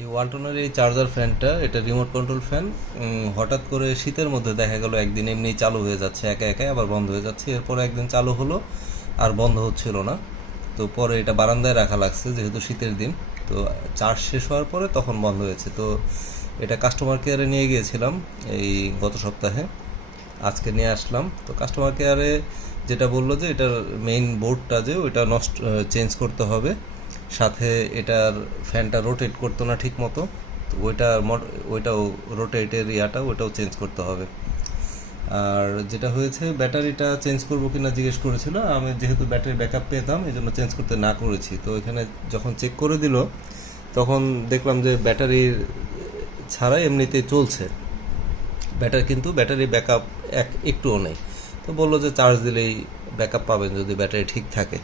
এই ওয়ালটনের এই চার্জার ফ্যানটা এটা রিমোট কন্ট্রোল ফ্যান হঠাৎ করে শীতের মধ্যে দেখা গেল একদিন এমনি চালু হয়ে যাচ্ছে, একা একাই, আবার বন্ধ হয়ে যাচ্ছে। এরপর একদিন চালু হলো, আর বন্ধ হচ্ছিল না। তো পরে এটা বারান্দায় রাখা লাগছে, যেহেতু শীতের দিন। তো চার্জ শেষ হওয়ার পরে তখন বন্ধ হয়েছে। তো এটা কাস্টমার কেয়ারে নিয়ে গিয়েছিলাম এই গত সপ্তাহে। আজকে নিয়ে আসলাম। তো কাস্টমার কেয়ারে যেটা বলল যে, এটার মেইন বোর্ডটা যে, ওইটা নষ্ট চেঞ্জ করতে হবে। সাথে এটার ফ্যানটা রোটেট করতো না ঠিক মতো তো ওইটা ওইটাও রোটেটের ইয়াটা, ওইটাও চেঞ্জ করতে হবে। আর যেটা হয়েছে, ব্যাটারিটা চেঞ্জ করব কিনা জিজ্ঞেস করেছিল, আমি যেহেতু ব্যাটারি ব্যাকআপ পেতাম, এই জন্য চেঞ্জ করতে না করেছি। তো এখানে যখন চেক করে দিল, তখন দেখলাম যে ব্যাটারির ছাড়া এমনিতেই চলছে। ব্যাটারি কিন্তু ব্যাটারি ব্যাকআপ এক, একটুও নেই। তো বলল যে চার্জ দিলেই ব্যাকআপ পাবেন যদি ব্যাটারি ঠিক থাকে।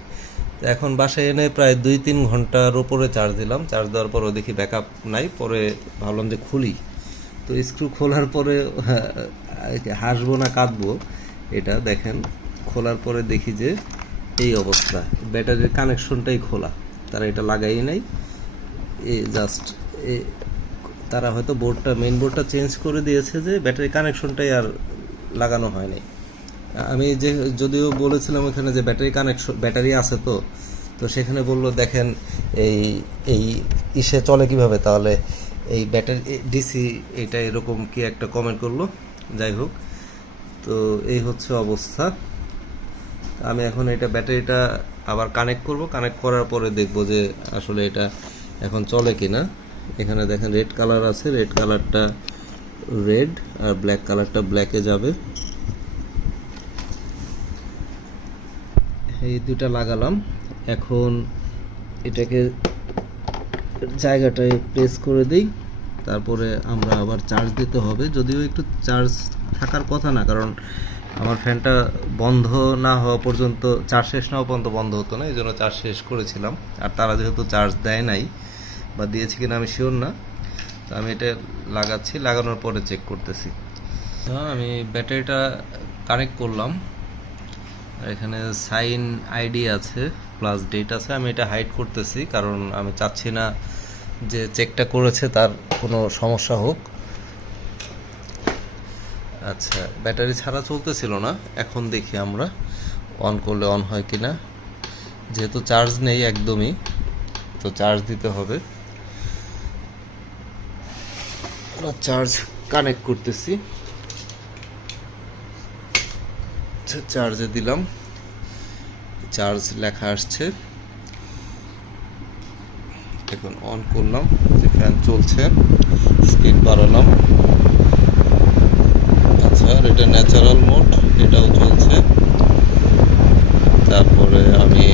এখন বাসায় এনে প্রায় দুই তিন ঘণ্টার ওপরে চার্জ দিলাম। চার্জ দেওয়ার পরও দেখি ব্যাকআপ নাই পরে ভাবলাম যে খুলি। তো স্ক্রু খোলার পরে হ্যাঁ, হাসবো না কাঁদবো এটা দেখেন খোলার পরে দেখি যে এই অবস্থা। ব্যাটারির কানেকশনটাই খোলা তারা এটা লাগাই নাই। এ জাস্ট এ তারা হয়তো বোর্ডটা মেন বোর্ডটা চেঞ্জ করে দিয়েছে যে ব্যাটারি কানেকশনটাই আর লাগানো হয়নি আমি যে, যদিও বলেছিলাম এখানে যে ব্যাটারি কানেকশন ব্যাটারি আছে তো তো সেখানে বলল, দেখেন, এই এই ইসে চলে কীভাবে? তাহলে এই ব্যাটারি ডিসি এটা এরকম কি একটা কমেন্ট করল, যাই হোক। তো এই হচ্ছে অবস্থা। আমি এখন এটা ব্যাটারিটা আবার কানেক্ট করব। কানেক্ট করার পরে দেখব যে আসলে এটা এখন চলে কিনা। এখানে দেখেন রেড কালার আছে। রেড কালারটা রেড আর ব্ল্যাক কালারটা ব্ল্যাকে যাবে। এই দুটা লাগালাম। এখন এটাকে জায়গাটায় প্রেস করে দিই। তারপরে আমরা আবার চার্জ দিতে হবে। যদিও একটু চার্জ থাকার কথা না, কারণ আমার ফ্যানটা বন্ধ না হওয়া পর্যন্ত চার্জ শেষ না হওয়া পর্যন্ত বন্ধ হতো না এই জন্য চার্জ শেষ করেছিলাম। আর তারা যেহেতু চার্জ দেয় নাই বা দিয়েছে কিনা আমি শিওর না, তো আমি এটা লাগাচ্ছি, লাগানোর পরে চেক করতেছি। আমি ব্যাটারিটা কানেক্ট করলাম। এখানে সাইন আইডি আছে প্লাস ডেট আছে। আমি এটা হাইড করতেছি, কারণ আমি চাচ্ছি না যে চেকটা করেছে তার কোনো সমস্যা হোক। আচ্ছা ব্যাটারি ছাড়া চলতেছিল না, এখন দেখি আমরা অন করলে অন হয় কিনা। যেহেতু চার্জ নেই একদমই, তো চার্জ দিতে হবে। চার্জ কানেক্ট করতেছি আচ্ছা চার্জে দিলাম। চার্জ লেখা আসছে। এখন অন করলাম, যে ফ্যান চলছে স্পিড বাড়ালাম। আচ্ছা এটা ন্যাচারাল মোড এটাও চলছে। তারপরে আমি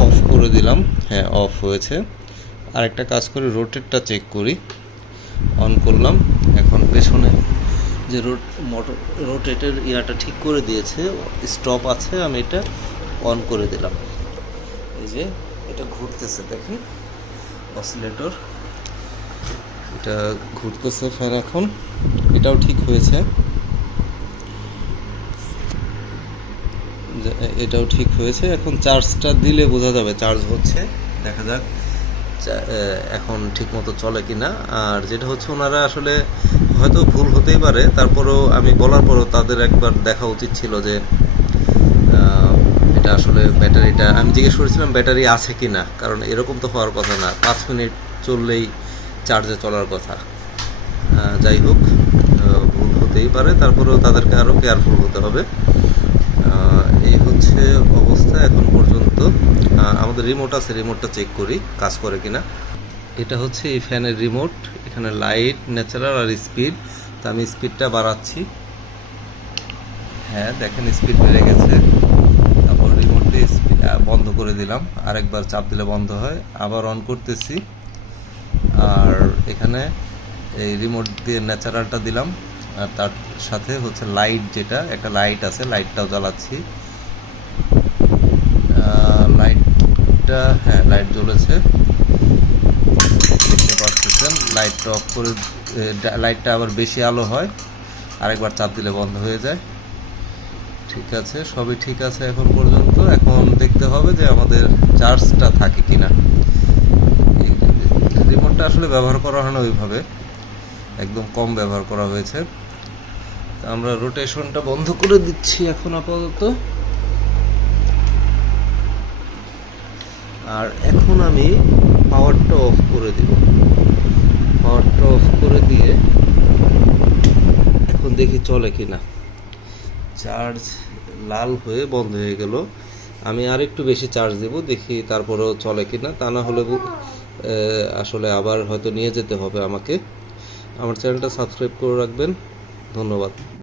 অফ করে দিলাম। হ্যাঁ অফ হয়েছে। আরেকটা কাজ করে রোটেটটা চেক করি। অন করলাম। যে রোট, মোটর, রোটেটের ইয়াটা ঠিক করে দিয়েছে, স্টপ আছে, আমি এটা অন করে দিলাম। এই যে, এটা ঘুরতেছে দেখেন অসিলেটর। এটা ঘুরতেছে ফ্যান এখন। এটাও ঠিক হয়েছে। এটাও ঠিক হয়েছে। এখন চার্জটা দিলে বোঝা যাবে, চার্জ হচ্ছে। দেখা যাক এখন ঠিক মতো চলে কিনা। আর যেটা হচ্ছে, ওনারা আসলে হয়তো ভুল হতেই পারে, তারপরেও আমি বলার পরও তাদের একবার দেখা উচিত ছিল যে এটা আসলে ব্যাটারিটা, আমি জিজ্ঞেস করেছিলাম ব্যাটারি আছে কি না কারণ এরকম তো হওয়ার কথা না, পাঁচ মিনিট চললেই চার্জে চলার কথা। যাই হোক ভুল হতেই পারে, তারপরেও তাদেরকে আরও কেয়ারফুল হতে হবে। এই হচ্ছে অবস্থা এখন পর্যন্ত। আমাদের রিমোট আছে রিমোটটা চেক করি, কাজ করে কিনা। এটা হচ্ছে এই ফ্যানের রিমোট এখানে লাইট ন্যাচারাল আর স্পিড তো আমি স্পিডটা বাড়াচ্ছি। হ্যাঁ দেখেন স্পিড বেড়ে গেছে। তারপর রিমোটটি বন্ধ করে দিলাম। আরেকবার চাপ দিলে বন্ধ হয়। আবার অন করতেছি। আর এখানে এই রিমোট দিয়ে ন্যাচারালটা দিলাম। আর তার সাথে হচ্ছে লাইট যেটা, একটা লাইট আছে লাইটটাও জ্বালাচ্ছি। লাইটটা হ্যাঁ লাইট জ্বলেছে। দেখতে পাচ্ছেন লাইটটা অফ করে লাইটটা আবার বেশি আলো হয়, আরেকবার চাপ দিলে বন্ধ হয়ে যায়। ঠিক আছে, সবই ঠিক আছে এখন পর্যন্ত। এখন দেখতে হবে যে আমাদের চার্জটা থাকে কিনা। রিমোটটা আসলে ব্যবহার করা হয় না ওইভাবে, একদম কম ব্যবহার করা হয়েছে। আমরা রোটেশনটা বন্ধ করে দিচ্ছি এখন আপাতত। আর এখন আমি পাওয়ারটা অফ করে দিব পাওয়ারটা অফ করে দিয়ে এখন দেখি চলে কিনা। চার্জ লাল হয়ে বন্ধ হয়ে গেল। আমি আর একটু বেশি চার্জ দেব, দেখি তারপরেও চলে কি না তা না হলে আসলে আবার হয়তো নিয়ে যেতে হবে আমাকে। আমার চ্যানেলটা সাবস্ক্রাইব করে রাখবেন। ধন্যবাদ।